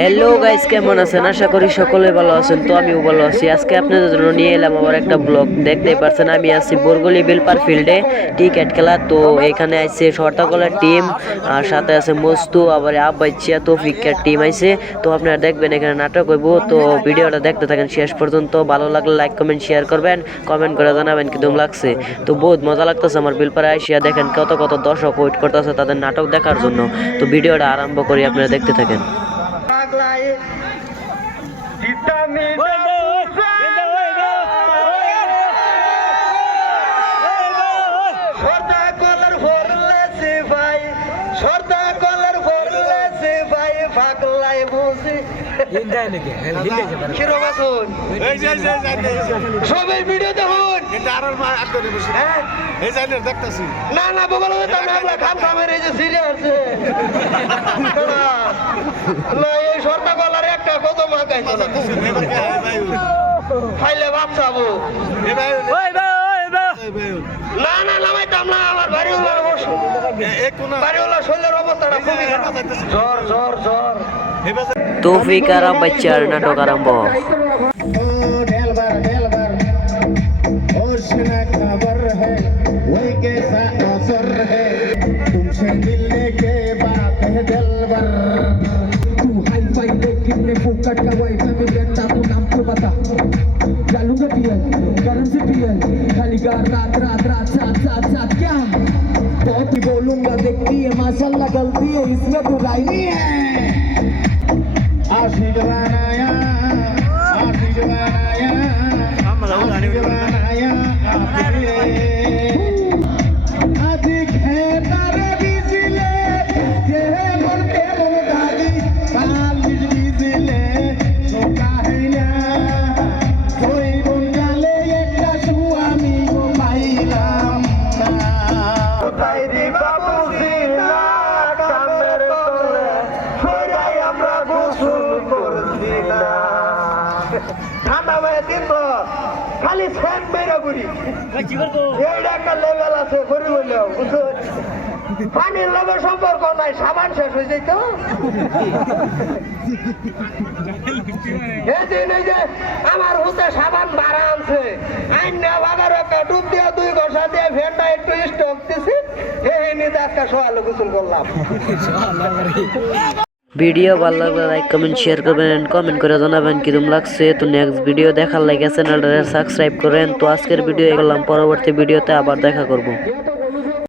Hello guys, কেমন আছেন? আশা করি সকলে ভালো আছেন। তো আমিও ভালো আছি। আজকে আপনাদের জন্য নিয়ে এলাম আবার একটা ব্লগ। দেখতেই পারছেন আমি আছি বরগুলি বেলপার ফিল্ডে ক্রিকেট খেলা। তো এখানে আছে শর্তাকলের টিম, আর সাথে আছে মস্তু, আবার আব্বাইচিয়া তৌফিকের টিম আইছে। তো আপনারা দেখবেন এখানে নাটক হইব। তো ভিডিওটা দেখতে থাকেন শেষ পর্যন্ত। ভালো লাগলে লাইক কমেন্ট শেয়ার করবেন, কমেন্ট করে জানাবেন কিরকম লাগছে। তো বহুত মজা লাগতেছে আমার বেলপারে আইসিয়া। দেখেন কত কত দর্শক ওয়েট করতেছে তাদের নাটক দেখার জন্য। তো ভিডিওটা আরম্ভ করি, আপনারা দেখতে থাকেন। সবাই ভিডিও দেখুন না না বগল খাম খামের এই যে সিরিয়াস এই সরটা গলার একটা কত মাগাইতো না খাইলে বাচ্চাবো না না নামাইতাম না। আমার বাড়িওয়ালা শরীরের অবস্থাটা খুবই খারাপ। জ্বর জ্বর জ্বর। তৌফিক আর আব্বাইচিয়ার নাটক আরম্ভ। बोलूंगा देखती है माशाल्लाह गलती है इसमें बुराई नहीं है। आशिक बनाया आशिक बनाया आशिक बनाया अधिक है तारे बिजले जे मन पे मन दादी काल बिजले तो काहिना कोई बुंगाले একটা সুয়ামি গো পাইলাম না তাইরি বাবু জিনা কামের তলে ফিরাই আমরা গোসল করছি না। ঠান্ডা হয়ে দিন তো খালি ফ্যান বেরা করি এইটা একটা লেভেল আছে করি বললেও পানির লগে সম্পর্ক নাই, সাবান শেষ হয়ে যেত। এদিন এই যে আমার হুতে সাবান বাড়া আনছে আইনা বাগার একটা ডুব দিয়ে 2 ঘষা দিয়ে ফ্যানটা একটু স্টক দিছি এই নিয়ে আজকে সকালে গোসল করলাম। ভিডিও ভালো লাগলে লাইক কমেন্ট শেয়ার করবেন, কমেন্ট করে জানাবেন কিরকম লাগছে। তো নেক্সট ভিডিও দেখার লাগে চ্যানেলটা সাবস্ক্রাইব করেন। তো আজকের ভিডিও এগুলাম, পরবর্তী ভিডিওতে আবার দেখা করব।